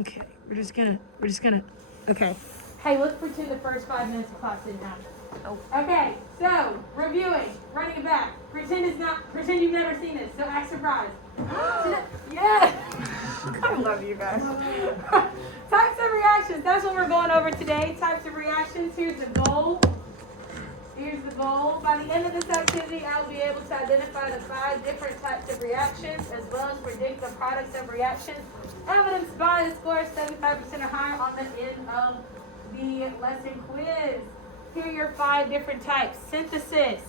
Okay, we're just gonna, okay. Hey, let's pretend the first 5 minutes of class didn't happen. Oh. Okay, so, reviewing, running it back. Pretend you've never seen this, so act surprised. Yeah! I love you guys. Types of reactions, that's what we're going over today. Types of reactions, here's the goal. Here's the goal. By the end of this activity, I will be able to identify the 5 different types of reactions, as well as predict the products of reactions, evidenced by the score of 75% or higher on the end of the lesson quiz. Here are your 5 different types. Synthesis,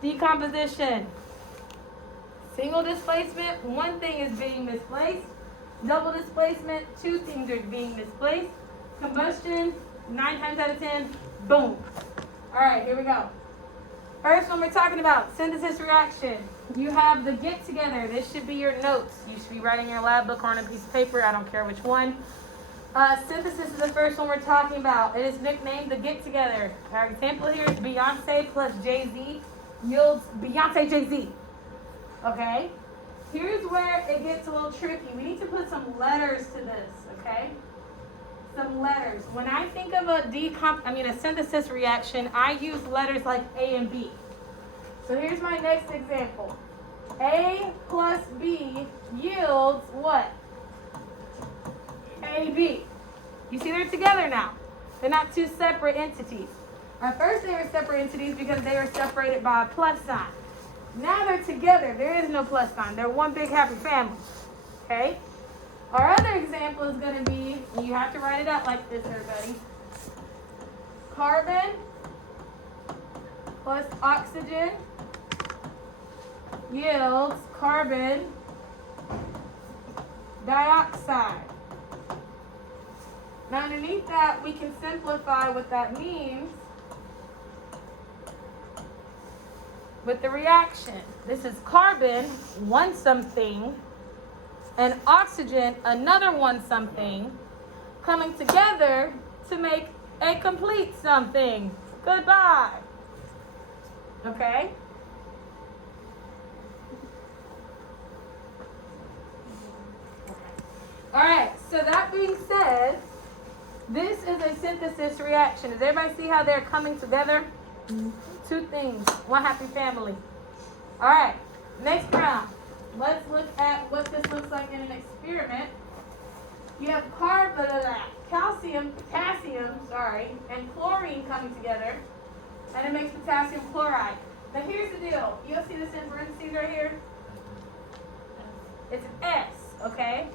decomposition, single displacement, one thing is being misplaced, double displacement, 2 things are being misplaced, combustion, 9 times out of 10, boom. All right, here we go. First one we're talking about, synthesis reaction. You have the get together. This should be your notes. You should be writing your lab book or on a piece of paper. I don't care which one. Synthesis is the first one we're talking about. It is nicknamed the get together. Our example here is Beyonce plus Jay-Z yields Beyonce Jay-Z. Okay? Here's where it gets a little tricky. We need to put some letters to this, okay? Some letters. When I think of a synthesis reaction, I use letters like A and B. So here's my next example. A plus B yields what? AB. You see they're together now. They're not 2 separate entities. At first they were separate entities because they were separated by a plus sign. Now they're together. There is no plus sign. They're one big happy family. Okay? Our other example is going to be, and you have to write it out like this, everybody. Carbon plus oxygen yields carbon dioxide. Now underneath that, we can simplify what that means with the reaction. This is carbon, one something, and oxygen, another one something, coming together to make a complete something. Goodbye. Okay? All right, so that being said, this is a synthesis reaction. Does everybody see how they're coming together? 2 things, one happy family. All right, next round. Let's look at what this looks like in an experiment. You have potassium, and chlorine coming together, and it makes potassium chloride. Now here's the deal. You'll see this in parentheses right here. It's an S, okay?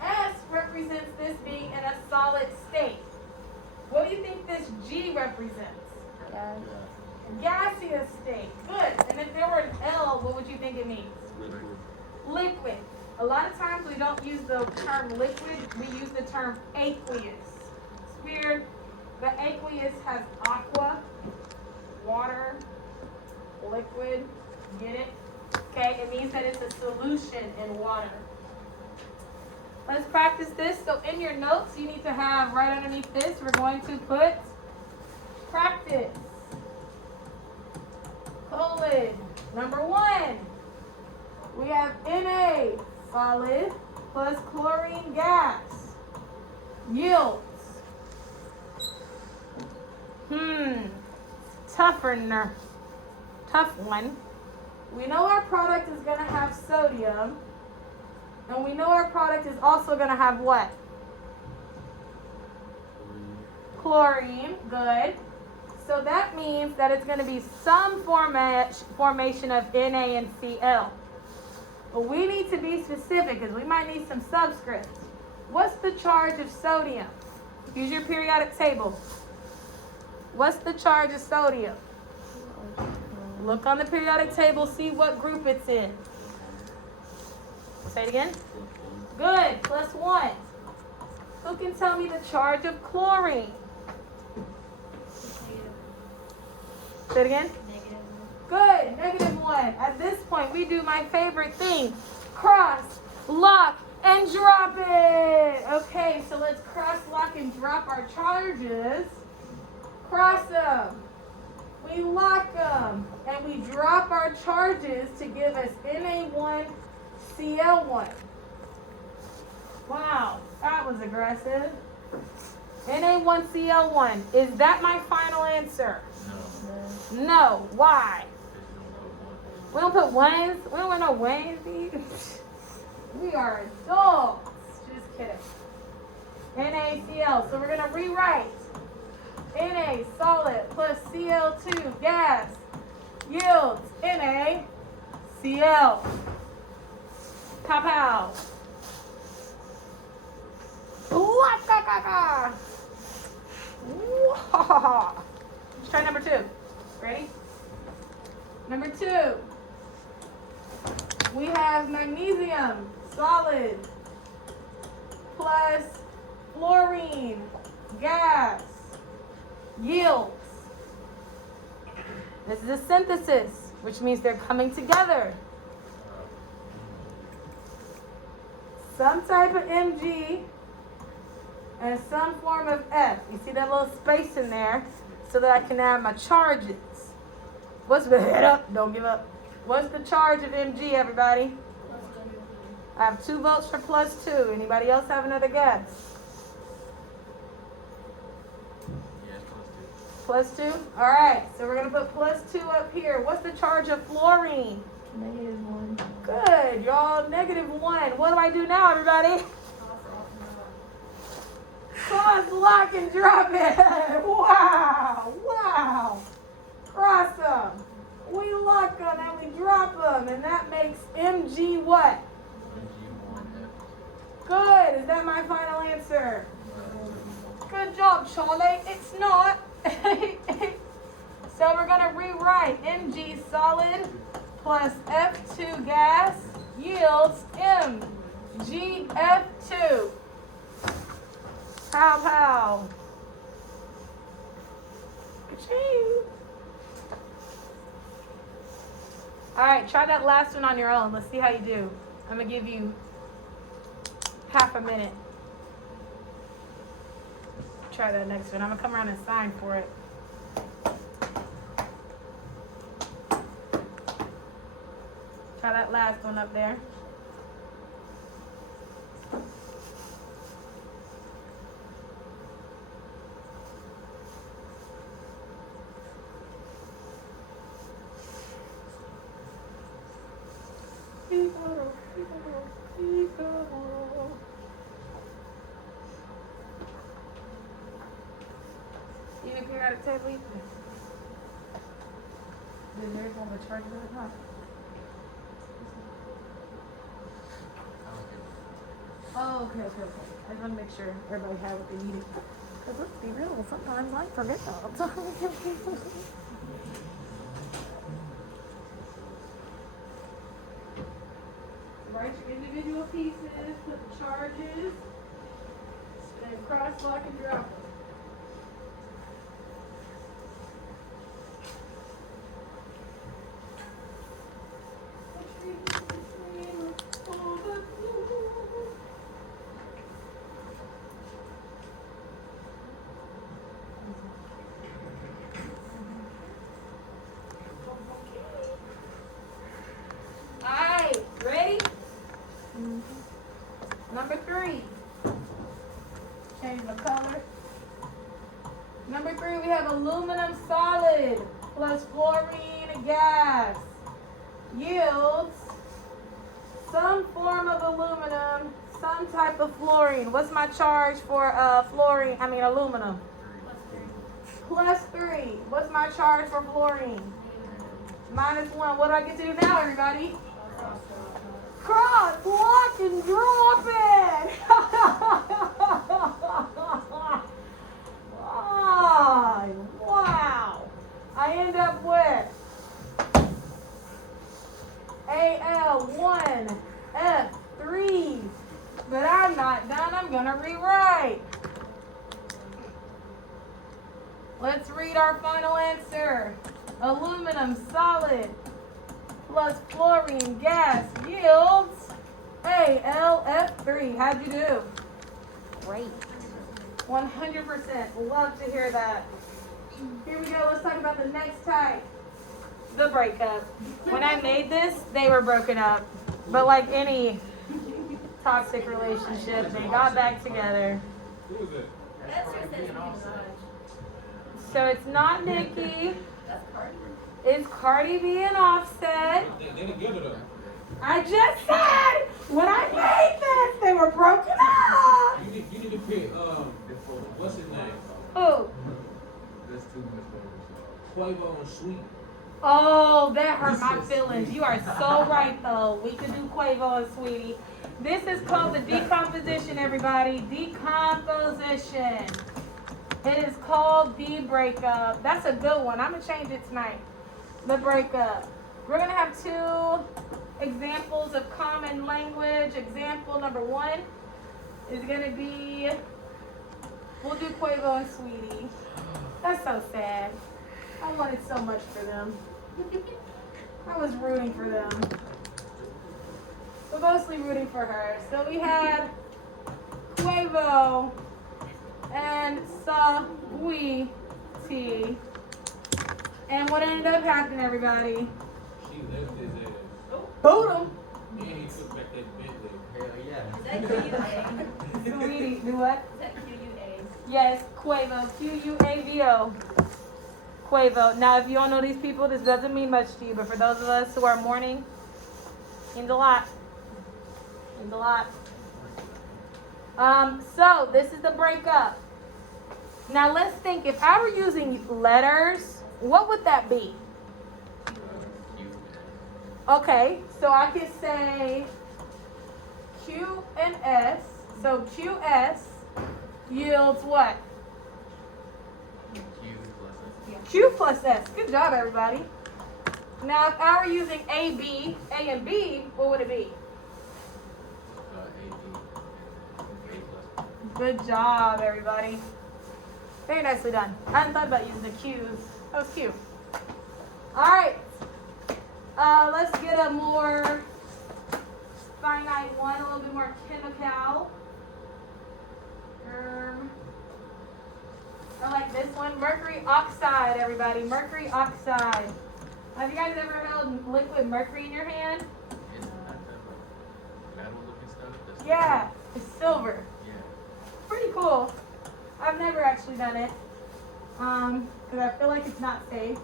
S represents this being in a solid state. What do you think this G represents? Gas. Gaseous state. Good. And if there were an L, what would you think it means? Liquid. A lot of times we don't use the term liquid, we use the term aqueous. It's weird. The aqueous has aqua, water, liquid. Get it? Okay, it means that it's a solution in water. Let's practice this. So in your notes, you need to have right underneath this, we're going to put practice. Colon. Number 1. We have Na, solid, plus chlorine gas. Yields. Tough one. We know our product is going to have sodium. And we know our product is also going to have what? Chlorine. Good. So that means that it's going to be some formation of Na and Cl. But we need to be specific because we might need some subscripts. What's the charge of sodium? Use your periodic table. What's the charge of sodium? Look on the periodic table, see what group it's in. Say it again. Good, +1. Who can tell me the charge of chlorine? Say it again. Good, -1. At this point, we do my favorite thing. Cross, lock, and drop it. Okay, so let's cross, lock, and drop our charges. Cross them. We lock them. And we drop our charges to give us Na1, Cl1. was aggressive. Na1Cl1. Is that my final answer? No. No. Why? They don't put one. We don't put ones. We don't want no ones. We are adults. Just kidding. NaCl. So we're gonna rewrite. Na solid plus Cl2 gas yields NaCl. Pow pow. Wah-ka-ka-ka. Wah. Let's try number 2. Ready? Number 2. We have magnesium solid plus fluorine gas yields. This is a synthesis, which means they're coming together. Some type of Mg and some form of F. You see that little space in there so that I can add my charges. What's the head up? Don't give up. What's the charge of Mg, everybody? I have 2 votes for +2. Anybody else have another guess? Yeah, it's +2? All right, so we're going to put +2 up here. What's the charge of fluorine? -1. Good, y'all. -1. What do I do now, everybody? Cross, lock, and drop it. Wow, wow. Cross them. We lock them and we drop them, and that makes Mg what? MG1F. Good. Is that my final answer? Good job, Charlie. It's not. So we're going to rewrite Mg solid plus F2 gas yields MgF2. Pow pow. Ka-ching. All right, try that last one on your own. Let's see how you do. I'm going to give you half a minute. Try that next one. I'm going to come around and sign for it. Try that last one up there. You didn't figure out a table either. There's one with charges at the top. Oh, okay. I just want to make sure everybody had what they needed. Because let's be real, sometimes I forget that. Write your individual pieces, put the charges, and then cross, lock, and drop them. Alright, ready? Number 3. Change the color. Number 3, we have aluminum solid plus fluorine gas yields some form of aluminum, some type of fluorine. What's my charge for aluminum? +3. What's my charge for fluorine? -1. What do I get to do now, everybody? Cross, lock, and drop it. Wow. I end up with Al1F3. But I'm not done. I'm going to rewrite. Let's read our final answer. Aluminum solid plus fluorine gas yields AlF3. How'd you do? Great. 100%. Love to hear that. Here we go. Let's talk about the next type. The breakup. When I made this, they were broken up. But like any toxic relationship. They got back together. Who is it? That's who says So it's not Nicki. That's Cardi. It's Cardi B and Offset. They together though. I just said when I made this, they were broken up. You need to pick what's his name? Who? That's too much Quavo and Sweet. Oh, that hurt my feelings. You are so right, though. We could do Quavo and Sweetie. This is called the decomposition, everybody. Decomposition. It is called the breakup. That's a good one. I'm going to change it tonight. The breakup. We're going to have 2 examples of common language. Example number 1 is going to be, we'll do Quavo and Sweetie. That's so sad. I wanted so much for them. I was rooting for them. But mostly rooting for her. So we had Quavo and Sweetie. And what ended up happening, everybody? She left his ass. Boot him. And he took back that Bentley. Hell yeah. Is that Q-U-A? Sweetie, do what? Is that Q-U-A? Yes, Quavo. Quavo. Quavo. Now, if you don't know these people, this doesn't mean much to you, but for those of us who are mourning, means a lot. Means a lot. So this is the breakup. Now let's think. If I were using letters, what would that be? Okay, so I could say Q and S. So QS yields what? Q plus S. Good job, everybody. Now, if I were using A and B, what would it be? Good job, everybody. Very nicely done. I hadn't thought about using the Q's. That was cute. All right. Let's get a more finite one, a little bit more chemical. I like this one. Mercury oxide, everybody. Mercury oxide. Have you guys ever held liquid mercury in your hand? Yeah, it's silver. Yeah. Pretty cool. I've never actually done it. Because I feel like it's not safe.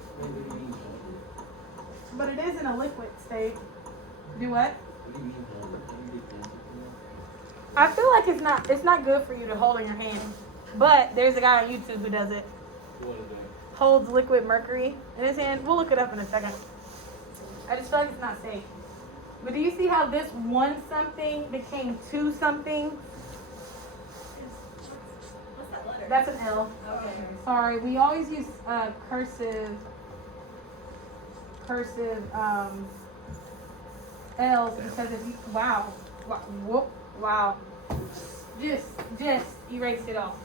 But it is in a liquid state. Do what? I feel like it's not good for you to hold in your hand. But there's a guy on YouTube who does it. What is that? Holds liquid mercury in his hand. We'll look it up in a second. I just feel like it's not safe. But do you see how this one something became 2 something? What's that letter? That's an L. Okay. Sorry, we always use cursive L's because if you wow, just erased it off.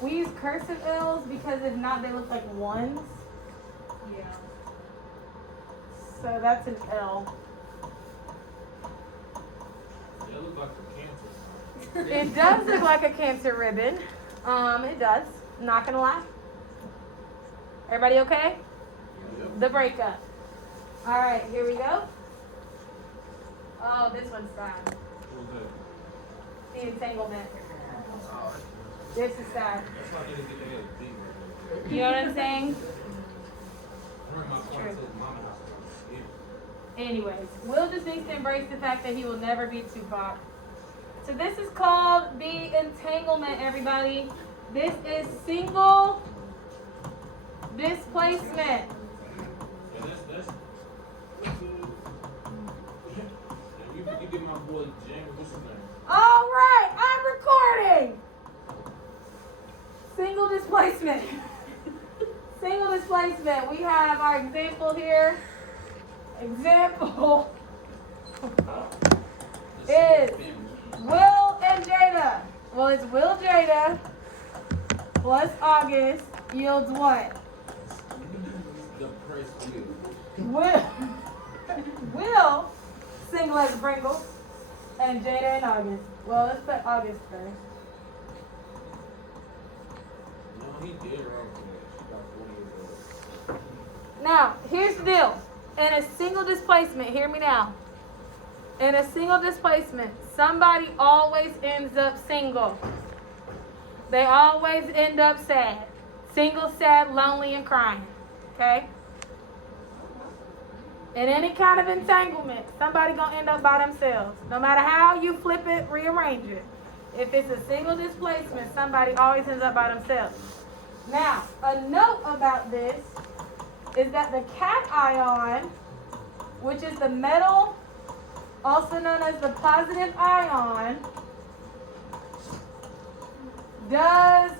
We use cursive L's because if not, they look like 1s. Yeah. So that's an L. That look like a cancer. It does look like a cancer ribbon. It does. Not gonna lie. Everybody okay? Yep. The breakup. All right, here we go. Oh, this one's sad. What was that? The entanglement. This is sad. That's why they didn't get their head deep right there. You know what I'm saying? Bring my car True. to his mama house. Yeah. Anyways, Will just needs to embrace the fact that he will never be Tupac. So this is called the entanglement, everybody. This is single displacement. Yeah, that's you get my boy James, what's his name? All right, I'm recording. Single displacement. Single displacement. We have our example here. Example is Will and Jada. Well, it's Will Jada plus August yields what? The press wheel. Will single as Pringles and Jada and August. Well, let's put August first. No, he did wrong for that. She got 40 years old. Now, here's the deal. In a single displacement, hear me now. In a single displacement, somebody always ends up single. They always end up sad. Single, sad, lonely, and crying. Okay? In any kind of entanglement, somebody gonna end up by themselves. No matter how you flip it, rearrange it. If it's a single displacement, somebody always ends up by themselves. Now, a note about this is that the cation ion, which is the metal, also known as the positive ion, does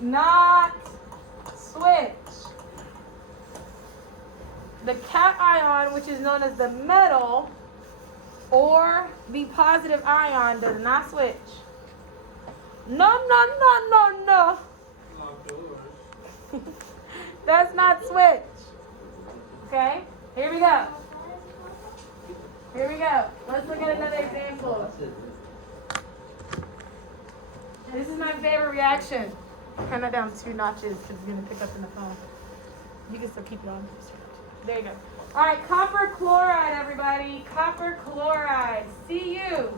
not switch. The cation ion, which is known as the metal, or the positive ion, does not switch. No. Not yours. Does not switch. Okay? Here we go. Let's look at another example. This is my favorite reaction. Turn that down 2 notches because it's going to pick up in the phone. You can still keep it on. There you go. All right, copper chloride, everybody. Copper chloride. Cu.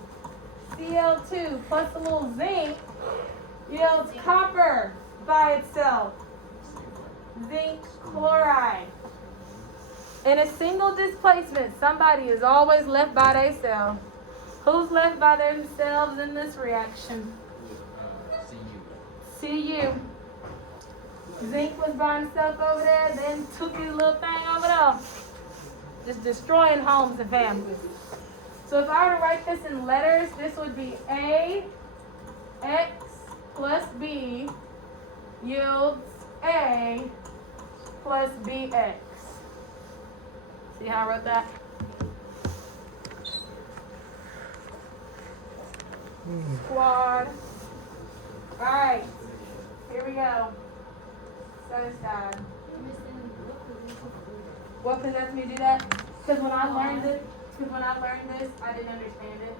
Cl2 plus a little zinc yields copper by itself. Zinc chloride. In a single displacement, somebody is always left by themselves. Who's left by themselves in this reaction? Cu. Zinc was by himself over there, then took his little thing over there. Just destroying homes and families. So if I were to write this in letters, this would be A, X plus B yields A plus BX. See how I wrote that? Squad. Alright, here we go. So sad. What possessed me to do that? Because when I learned this, I didn't understand it.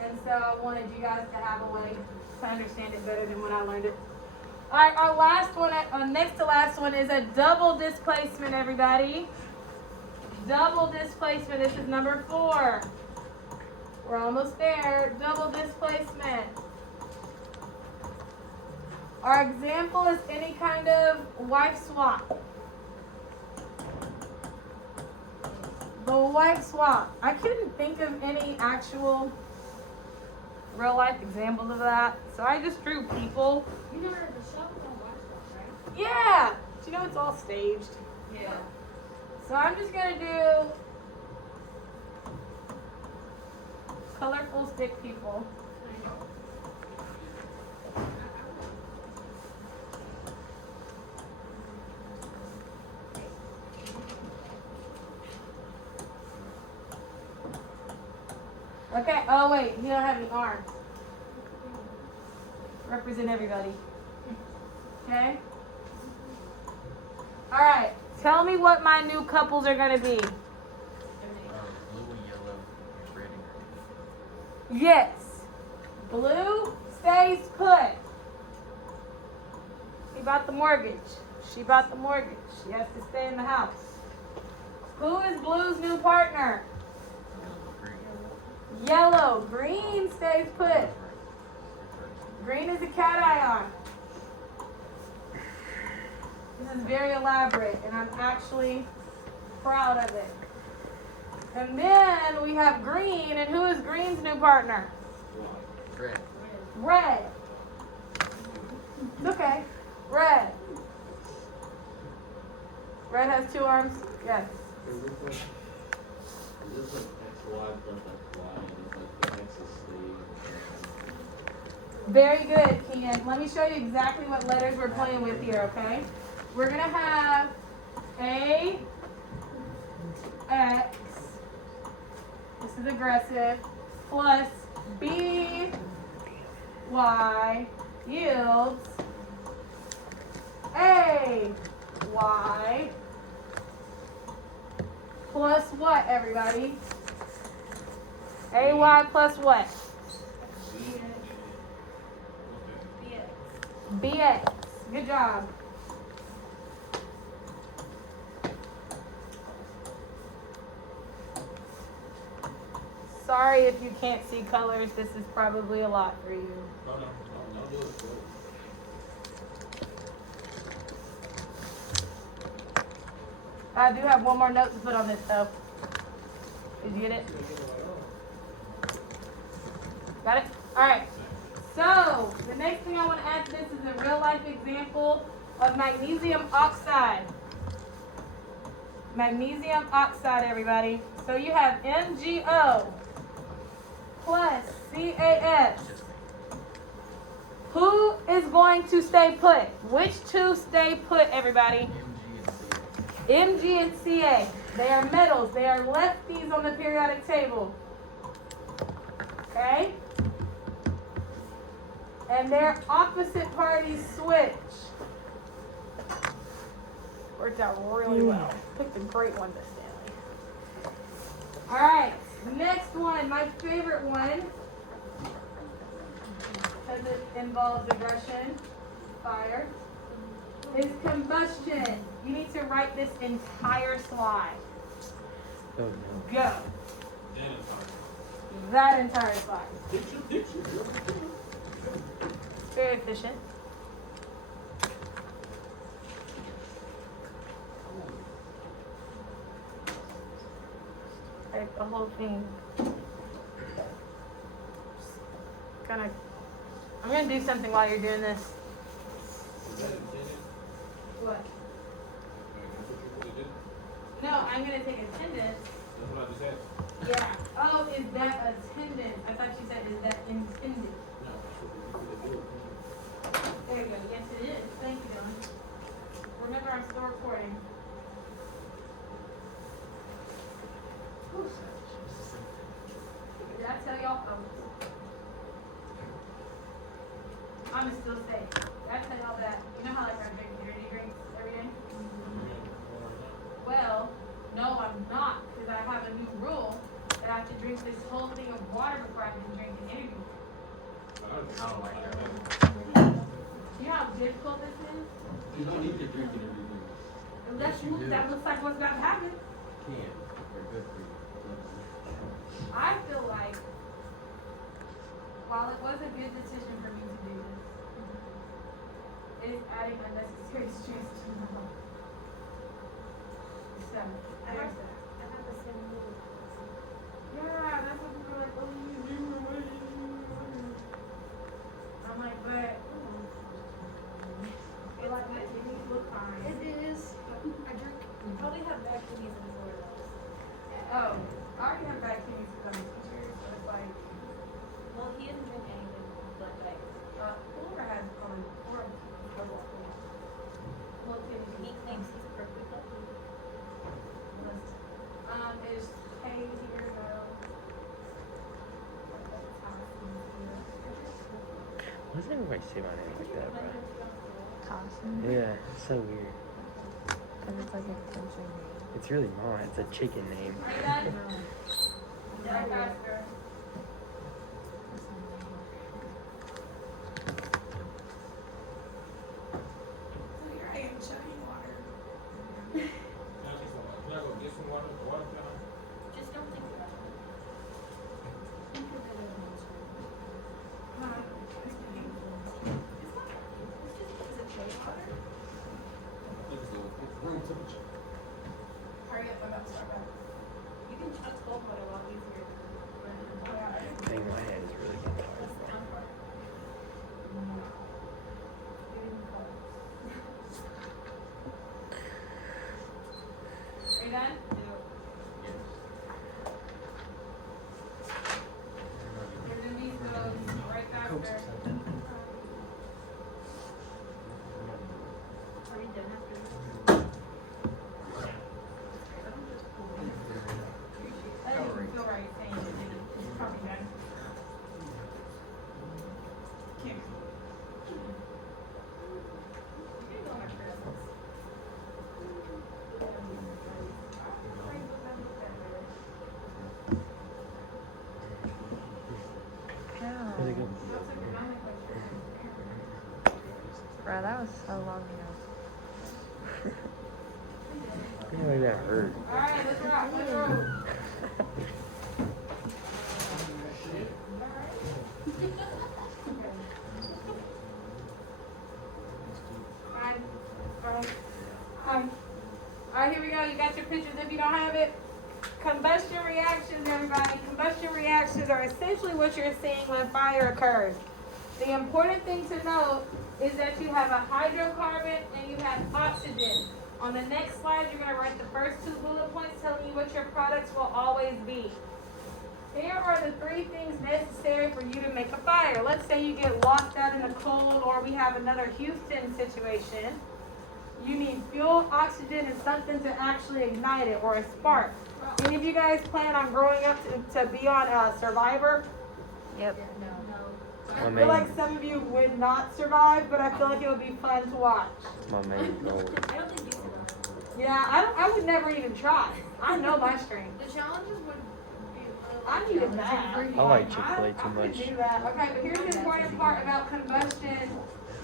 And so I wanted you guys to have a way to understand it better than when I learned it. Alright, our last one, next to last one is a double displacement, everybody. Double displacement, this is number 4. We're almost there. Double displacement. Our example is any kind of wife swap. The wife swap. I couldn't think of any actual real life examples of that, so I just drew people. You never heard the show on Wife Swap, right? Yeah, but you know it's all staged. Yeah. So I'm just gonna do colorful stick people. Okay, oh wait, you don't have any arms. Represent everybody. Okay? Alright, tell me what my new couples are gonna be. Blue, yellow, red, and green. Yes. Blue stays put. He bought the mortgage. She bought the mortgage. She has to stay in the house. Who is Blue's new partner? Yellow. Green stays put. Green is a cation. This is very elaborate, and I'm actually proud of it. And then we have green, and who is green's new partner? Red. Red. It's okay. Red. Red has 2 arms? Yes. Is this like XY plus XY and it's like the X is staying? Very good, Kian. Let me show you exactly what letters we're playing with here, okay? We're going to have A, X, this is aggressive, plus B, Y yields A, Y, plus what, everybody? AY plus what? BX. Good job. sorry if you can't see colors. This is probably a lot for you. No, no, do it. Do it. I do have one more note to put on this though. Did you get it? Got it? Alright. So, the next thing I want to add to this is a real life example of magnesium oxide. Magnesium oxide, everybody. So you have MgO plus CaS. Who is going to stay put? Which two stay put, everybody? Mg and Ca. They are metals. They are lefties on the periodic table. Okay? And their opposite parties switch. Worked out really well. Picked a great one, Miss Stanley. Alright, next one, my favorite one. Because it involves aggression, fire, is combustion. You need to write this entire slide. Oh no. Go. That entire slide. Very efficient. Like the whole thing. I'm gonna do something while you're doing this. What? No, I'm gonna take attendance. That's what I just said. Yeah. Oh, is that attendance? I thought you said is that intended. No, that's what we do. There you go. Yes, it is. Thank you, Dylan. Remember, I'm still recording. Did I tell y'all? Oh. I'm still safe. Did I tell y'all that? You know how like I drink energy drinks every day? Well, no, I'm not, because I have a new rule that I have to drink this whole thing of water before I can drink an energy drink. Oh my god. You know how difficult this is? You don't need to drink everything. That looks like what's about to happen. Can't. They're good for you. I feel like, while it was a good decision for me to do this, it is adding unnecessary stress to my life. So, there's that. I have the same rule. Yeah, that's what people are like, oh, I'm like, but, it like my kidneys look fine. It is. I drink. Probably have bad kidneys and disorder. Oh, I already have bad kidneys because I'm a teacher, so it's like, Well, he didn't drink anything but like Laura has horrible low kidney. he claims he's perfectly healthy. Is K here though? Why does everybody say my name like that, bro? Caution. Yeah, it's so weird. Because it's like a country name. It's really not. It's a chicken name. Are you done? Did I pass her? Here I am chugging water. Can I go get some water? Water fountain? Just don't think about it. Think of it as an answer. Is it cold water? It's room temperature. Hurry up, I'm about to start back. You can chug cold water while he's here. Dang, my head is really getting That's tired. the down part. Are you done? You're gonna need those right faster. Are you done after this? I didn't even feel right saying it. It's probably done. Here. You're gonna go my presents. Is it good? Bro, that was so long ago. I feel like that hurt. Alright, let's rock. Let's roll. combustion reactions, everybody. Combustion reactions are essentially what you're seeing when fire occurs. The important thing to note is that you have a hydrocarbon and you have oxygen. On the next slide, you're going to write the first 2 bullet points telling you what your products will always be. Here are the 3 things necessary for you to make a fire. Let's say you get locked out in the cold, or we have another Houston situation. You need fuel, oxygen, and something to actually ignite it, or a spark. Any of you guys plan on growing up to be on Survivor? Yep. I feel like some of you would not survive, but I feel like it would be fun to watch. It's my main goal. I don't think you can. Yeah, I would never even try. I know my strength. The challenges would be I needed that. I like Chick-fil-A too I much. could do that. Okay, but here's the important part about combustion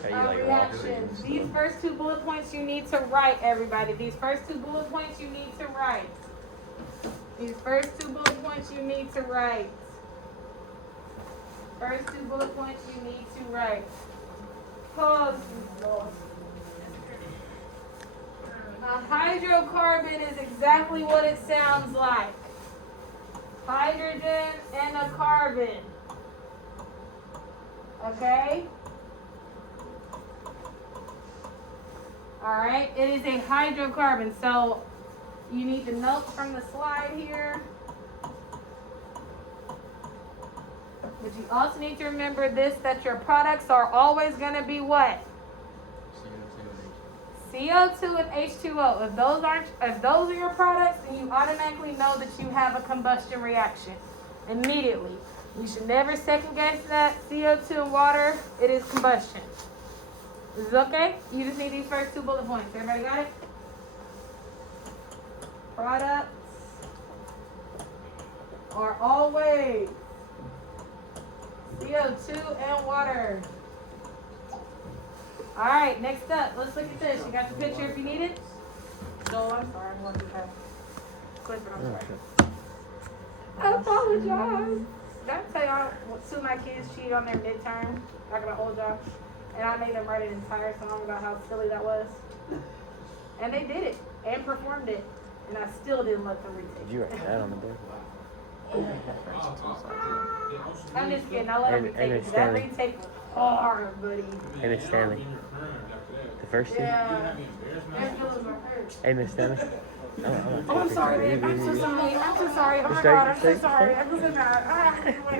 Yeah, you like reactions. These first 2 bullet points you need to write, everybody. These first 2 bullet points you need to write. These first 2 bullet points you need to write. First 2 bullet points you need to write. Pause. A hydrocarbon is exactly what it sounds like. Hydrogen and a carbon. Okay? Alright, it is a hydrocarbon. So you need the notes from the slide here. But you also need to remember this, that your products are always going to be what? CO2 and H2O. If those are your products, then you automatically know that you have a combustion reaction immediately. You should never second guess that. CO2 and water, it is combustion. Is this okay? You just need these first 2 bullet points. Everybody got it? Products are always CO2 and water. All right, next up, let's look at this. You got the picture if you need it? No, I'm sorry. I'm going to have clip it. I'm sorry. I apologize. Did I tell y'all 2 of my kids cheated on their midterm? Back at my old job. And I made them write an entire song about how silly that was. And they did it and performed it. And I still didn't let them retake Did you write that on the board? I'm just kidding. I let them retake it. That Stanley. retake was hard, buddy. Hey, Miss Stanley. The first 2? Yeah. Their feelings were hurt. Hey, Miss Stanley. Oh, I'm sorry, babe. I'm so sorry. I'm so sorry. Oh my God, I'm so sorry. I'm so sorry.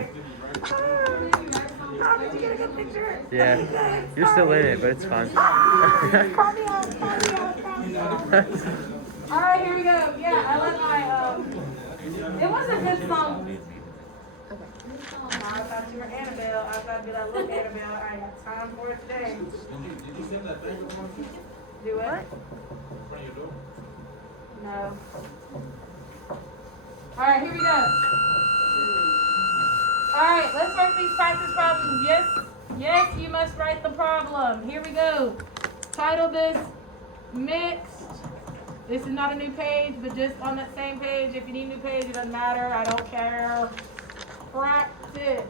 Did you get a good picture? Yeah. You're still in it, but it's fine. Call me out. All right, here we go. Yeah, I let my, it was a good song. I thought you were Annabelle. I thought I'd be like, look, Annabelle, I ain't got time for it today. Did you send that thing to me? Do it? In front of your door? No. All right, here we go. All right, let's work these practice problems. Yes, you must write the problem. Here we go. Title this mixed. This is not a new page, but just on that same page. If you need a new page, it doesn't matter. I don't care. Practice.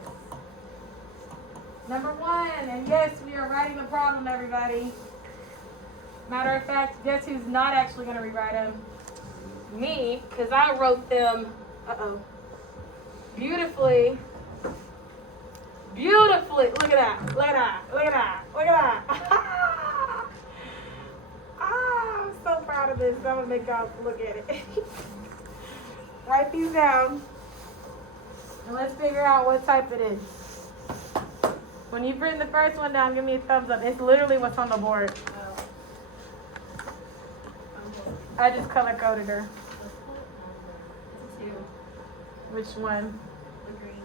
Number 1, and yes, we are writing the problem, everybody. Matter of fact, guess who's not actually going to rewrite them? Me, because I wrote them, beautifully. Beautifully. Look at that. I'm so proud of this. I'm going to make y'all look at it. Write these down. And let's figure out what type it is. When you've written the first one down, give me a thumbs up. It's literally what's on the board. I just color coded her. Which one? The green.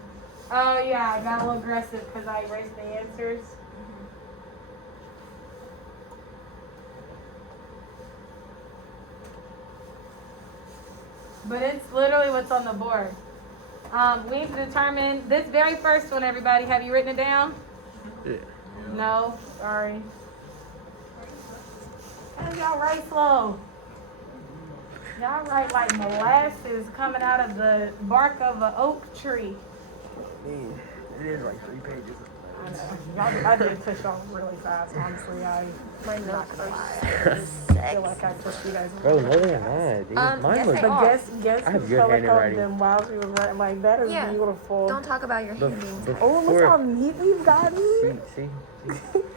Oh yeah, I got a little aggressive because I erased the answers. But it's literally what's on the board. We need to determine this very first one, everybody. Have you written it down? Yeah. No? Sorry. How y'all write slow? Y'all write like molasses coming out of the bark of an oak tree. Man, it is like 3 pages. I did push off really fast, honestly. My I'm not notes gonna are lie. so I feel like I pushed you guys. Bro, no, they're not, dude. Mine yes, look. they But are. guess I have who good color coded handwriting. them while she was writing? Like, that is Yeah. beautiful. Don't talk about your handwriting. Oh, look how neat we've gotten. See?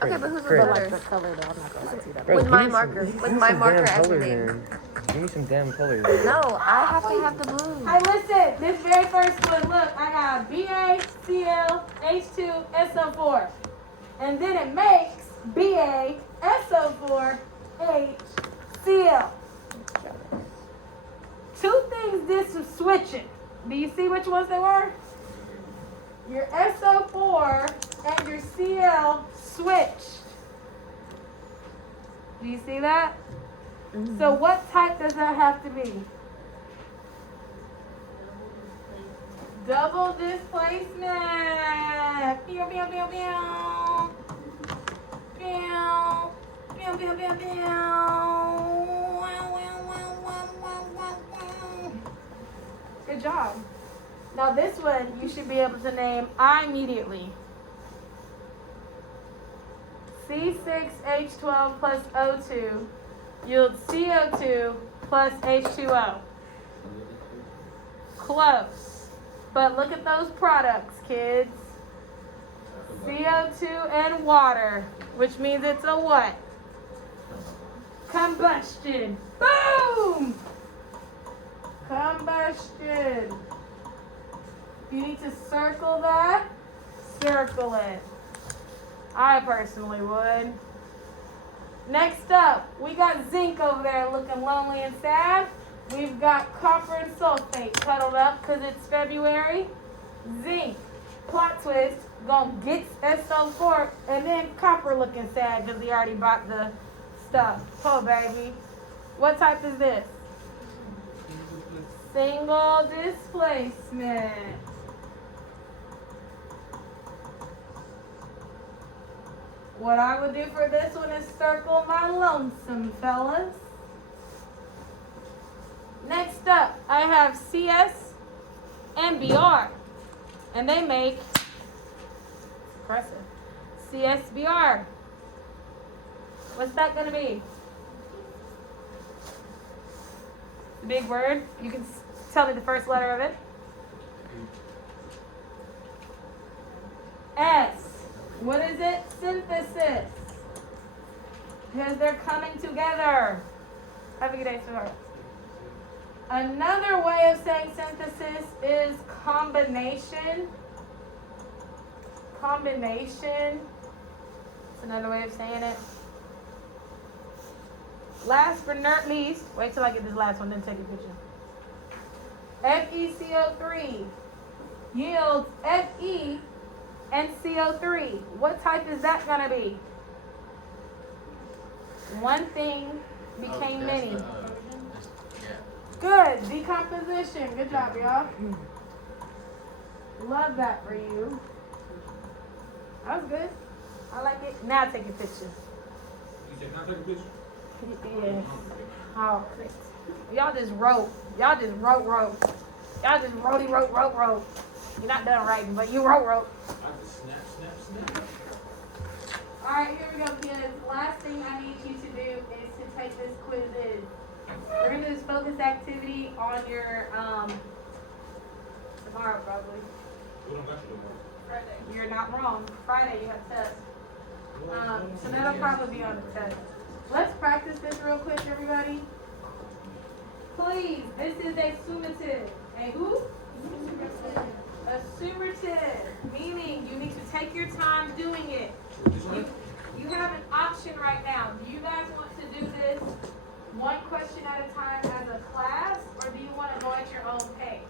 Okay, but who's But the like better? the color though, I'm not gonna lie to you. That Bro, With give my me marker. Some, With give me my some marker damn as your colors, name. man. Give me some damn colors. No, I have to have the blue. Hey, listen, this very first one, look, I got BaCl H2 SO4. And then it makes BaSO4 HCl. Two things this was switching. Do you see which ones they were? Your SO4 and your Cl switched. Do you see that? Mm-hmm. So what type does that have to be? Double displacement. Pew, pew, pew, pew. Pew. Pew, pew, pew, pew. Good job. Now this one you should be able to name immediately. C6H12 plus O2 yields CO2 plus H2O. Close. But look at those products, kids. CO2 and water, which means it's a what? Combustion. Boom! Combustion. You need to circle that. Circle it. I personally would. Next up, we got zinc over there looking lonely and sad. We've got copper and sulfate cuddled up because it's February. Zinc, plot twist, gonna get SO4 and then copper looking sad because he already bought the stuff. Oh, baby. What type is this? Single displacement. What I would do for this one is circle my lonesome fellas. Next up, I have CS and BR. And they make impressive. CSBR. What's that gonna be? The big word. You can tell me the first letter of it. S. What is it? Synthesis. Because they're coming together. Have a good day, sweetheart. Another way of saying synthesis is combination. Combination. That's another way of saying it. Last but not least, wait till I get this last one, then take a picture. FeCO3 yields Fe and CO3. What type is that gonna be? One thing became many. Good. Decomposition. Good job, y'all. Love that for you. That was good. I like it. Now take a picture. You said not take a picture? Yeah. Oh, y'all just wrote. Y'all just wrote. Y'all just wrote. You're not done writing, but you wrote. I just snap. All right, here we go, kids. Last thing I need you to do is to take this quiz. We're gonna do this focus activity on your tomorrow probably. We don't got you tomorrow. Friday. You're not wrong. Friday you have tests. So that'll probably be on the test. Let's practice this real quick, everybody. Please, this is a summative. A who? A summative, meaning you need to take your time doing it. You have an option right now. Do you guys want to do this one question at a time as a class, or do you want to go at your own pace?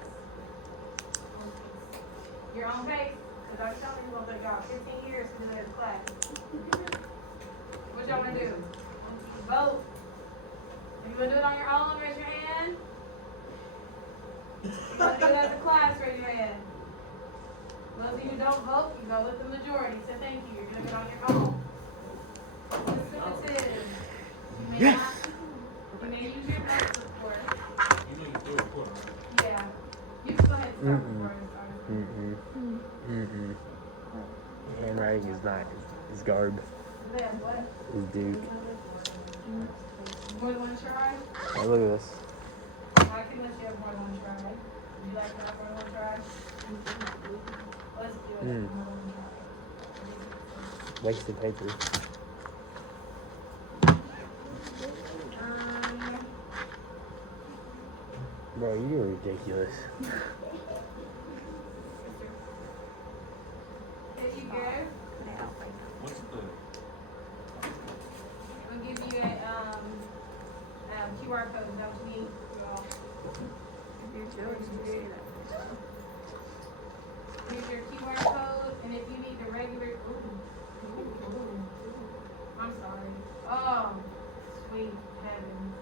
Your own pace? Because I'm telling you, it's going to take y'all 15 years to do it as a class. What y'all want to do? Vote. If you want to do it on your own, raise your hand. If you want to do it as a class, raise your hand. Those of you who don't vote, you go with the majority. So thank you. You're going to do it on your own. Definitive. You may not. You may use your vote report. You know you still recording, right? Yeah. You can go ahead and start recording. Handwriting handwriting is not. It's garb. They have what? It's Duke. More than one try? Oh, look at this. I can let you have more than one try. Would you like to have more than one try? Let's do it. Mm. More than one try. Wasted paper. Bro, you're ridiculous. There you go. What's the? I'll give you a QR code. That was me. Here's your QR code, and if you need the regular, I'm sorry. Oh, sweet heavens.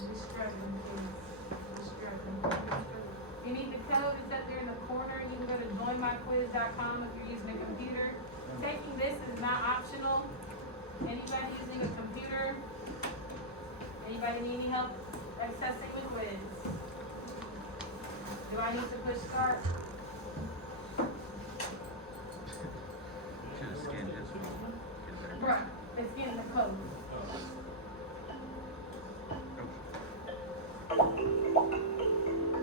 Just struggling, kids. Just struggling. You need the code, it's up there in the corner. You can go to joinmyquiz.com if you're using a computer. Taking this is not optional. Anybody using a computer? Anybody need any help accessing the quiz? Do I need to push start? Should have scanned this one. Bruh, it's getting the code.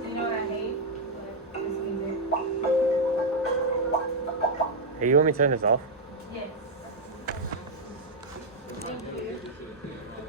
You know what I hate? But this music. Hey, you want me to turn this off?